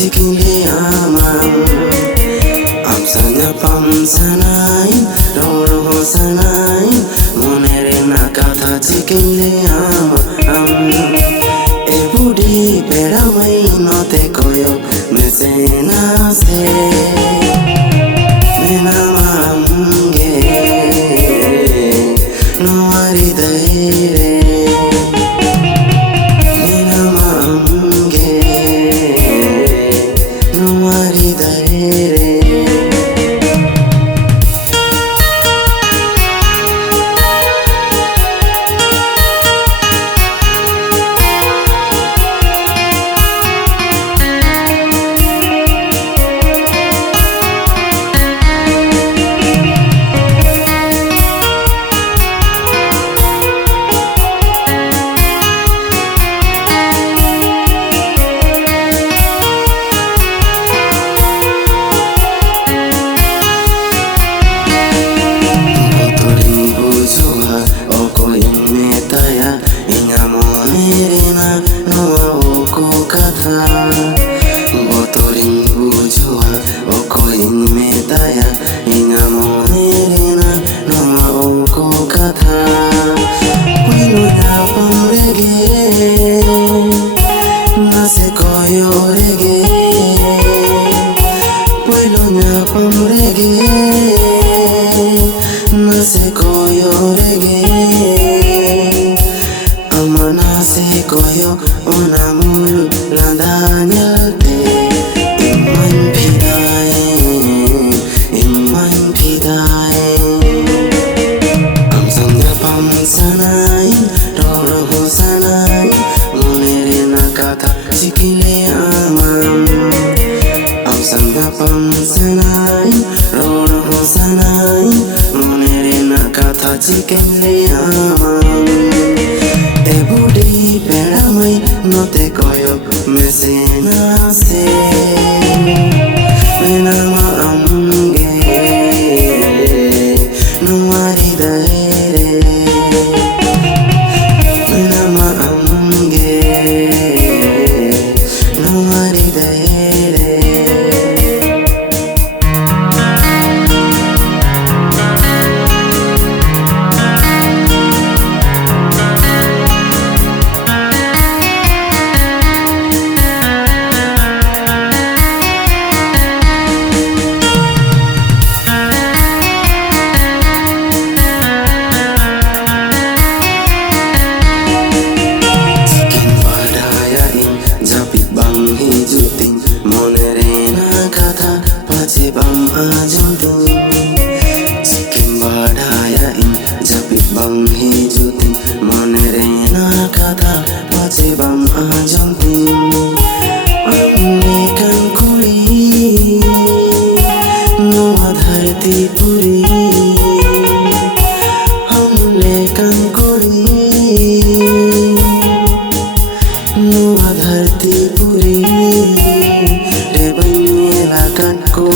Cikili amam Amsanya pamsanai Roro sanai Monere nakatha cikili amam Ebudi peramai note koyo Mesena se Nena mamge No ari daire Botoring bujua oko ing metaya inga monerena noma oko katha Puilo na pamrege nase koyo rege Puilo na pamrege nase koyo rege Amana se koyo onamul landanya Sanai, Roro sanai, monere nakatha cikili amam. Amsanga pam sanai, Roro sanai, monere nakatha cikili amam. Ebudi peramai note koyo mesena se. Menama amge, no ari daire. Bam ajunting Cikin badaya in japit bang hijuting Monere nakatha pace bam ajunting Amnekan kuri Noa dharti puri Amnekan kuri Noa dharti puri Rebanyelakan ko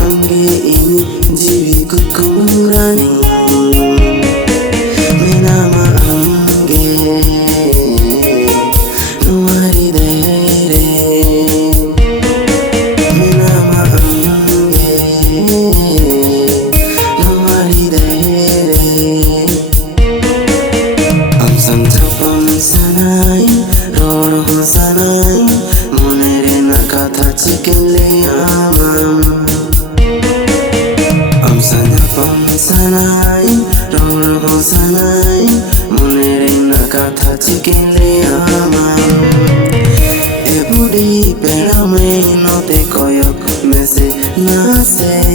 Angge ini jiwi kukurani Menama angge Nuari daire Menama angge Nuari daire Amsan japam sanai Roro sanai Monere nakatha cikili amam Amsanya pam sanai, Roro sanai, monere nakatha cikili amam. Ebudi peramai note koyo mese nase.